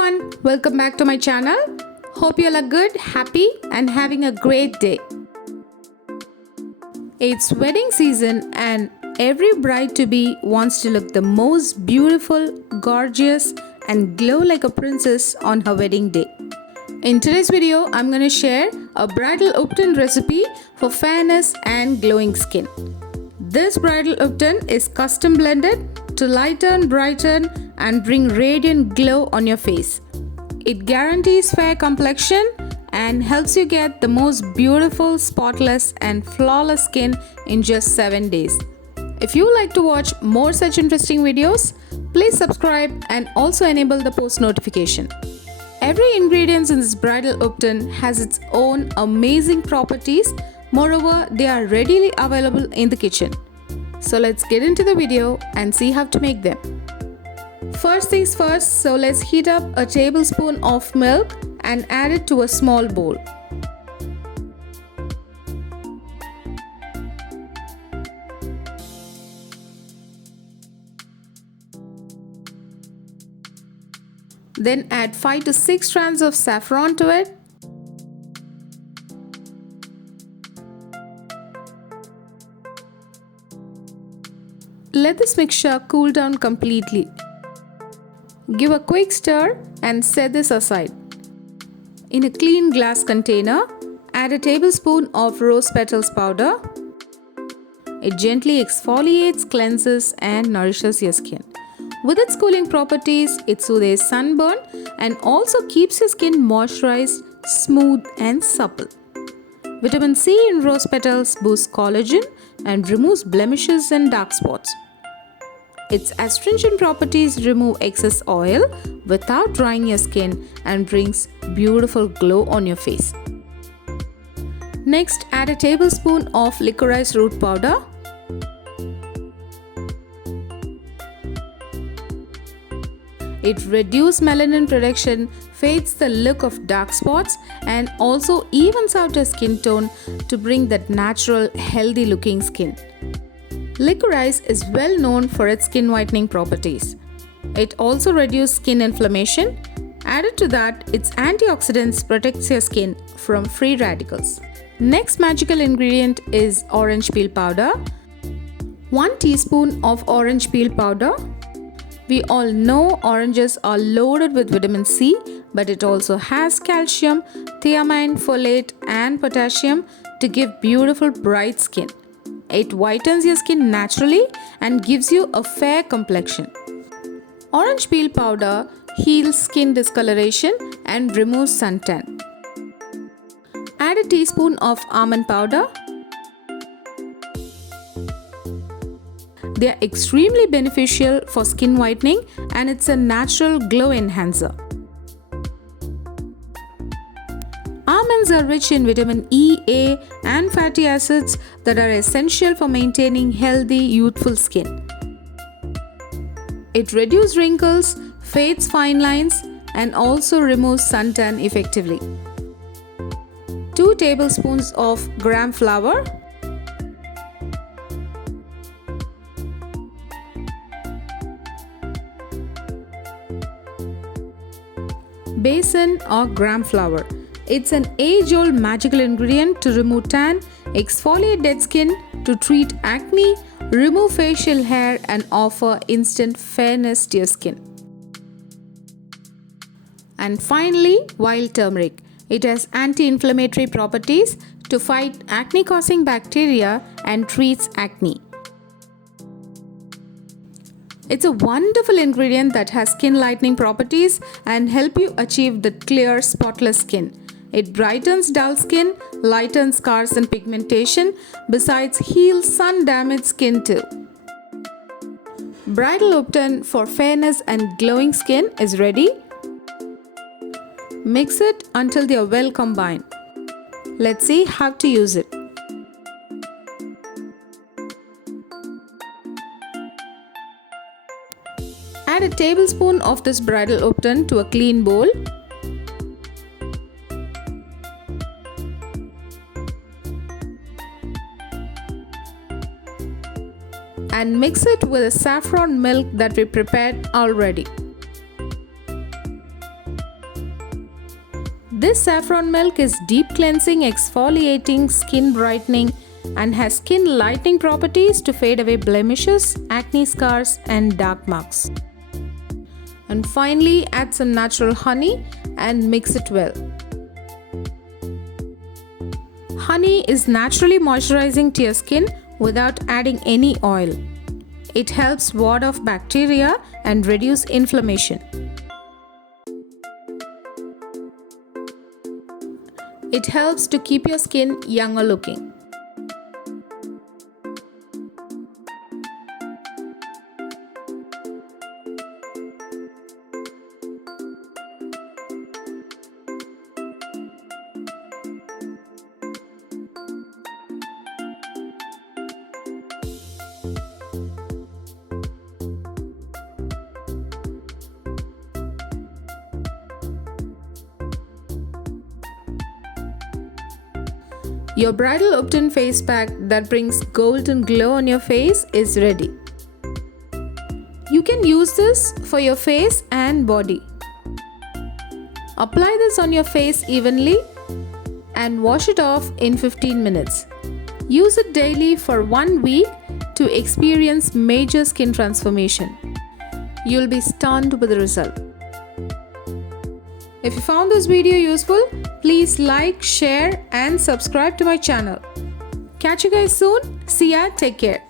everyone, welcome back to my channel. Hope you all are good, happy and having a great day. It's wedding season and every bride-to-be wants to look the most beautiful, gorgeous and glow like a princess on her wedding day. In today's video, I'm going to share a bridal Ubtan recipe for fairness and glowing skin. This bridal Ubtan is custom blended to lighten, brighten and bring radiant glow on your face. It guarantees fair complexion and helps you get the most beautiful, spotless and flawless skin in just 7 days. If you like to watch more such interesting videos, please subscribe and also enable the post notification. Every ingredient in this bridal Ubtan has its own amazing properties. Moreover, they are readily available in the kitchen. So let's get into the video and see how to make them. First things first, so let's heat up a tablespoon of milk and add it to a small bowl. Then add 5 to 6 strands of saffron to it. Let this mixture cool down completely. Give a quick stir and set this aside. In a clean glass container, add a tablespoon of rose petals powder. It gently exfoliates, cleanses and nourishes your skin. With its cooling properties, it soothes sunburn and also keeps your skin moisturized, smooth and supple. Vitamin C in rose petals boosts collagen and removes blemishes and dark spots. Its astringent properties remove excess oil without drying your skin and brings beautiful glow on your face. Next, add a tablespoon of licorice root powder. It reduces melanin production, fades the look of dark spots and also evens out your skin tone to bring that natural, healthy looking skin. Licorice is well known for its skin whitening properties. It also reduces skin inflammation. Added to that, its antioxidants protects your skin from free radicals. Next magical ingredient is orange peel powder. 1 teaspoon of orange peel powder. We all know oranges are loaded with vitamin C, but it also has calcium, thiamine, folate and potassium to give beautiful bright skin. It whitens your skin naturally and gives you a fair complexion. Orange peel powder heals skin discoloration and removes suntan. Add a teaspoon of almond powder. They are extremely beneficial for skin whitening and it's a natural glow enhancer. Almonds are rich in vitamin E, A and fatty acids that are essential for maintaining healthy, youthful skin. It reduces wrinkles, fades fine lines and also removes suntan effectively. 2 tablespoons of gram flour. Besan or gram flour. It's an age-old magical ingredient to remove tan, exfoliate dead skin, to treat acne, remove facial hair and offer instant fairness to your skin. And finally, wild turmeric. It has anti-inflammatory properties to fight acne-causing bacteria and treats acne. It's a wonderful ingredient that has skin lightening properties and help you achieve the clear, spotless skin. It brightens dull skin, lightens scars and pigmentation, besides heals sun-damaged skin too. Bridal Ubtan for fairness and glowing skin is ready. Mix it until they are well combined. Let's see how to use it. Add a tablespoon of this bridal Ubtan to a clean bowl. And mix it with the saffron milk that we prepared already. This saffron milk is deep cleansing, exfoliating, skin brightening, and has skin lightening properties to fade away blemishes, acne scars, and dark marks. And finally, add some natural honey and mix it well. Honey is naturally moisturizing to your skin without adding any oil. It helps ward off bacteria and reduce inflammation. It helps to keep your skin younger looking. Your Bridal UBTAN face pack that brings golden glow on your face is ready. You can use this for your face and body. Apply this on your face evenly and wash it off in 15 minutes. Use it daily for 1 week to experience major skin transformation. You'll be stunned with the result. If you found this video useful, please like, share, and subscribe to my channel. Catch you guys soon. See ya. Take care.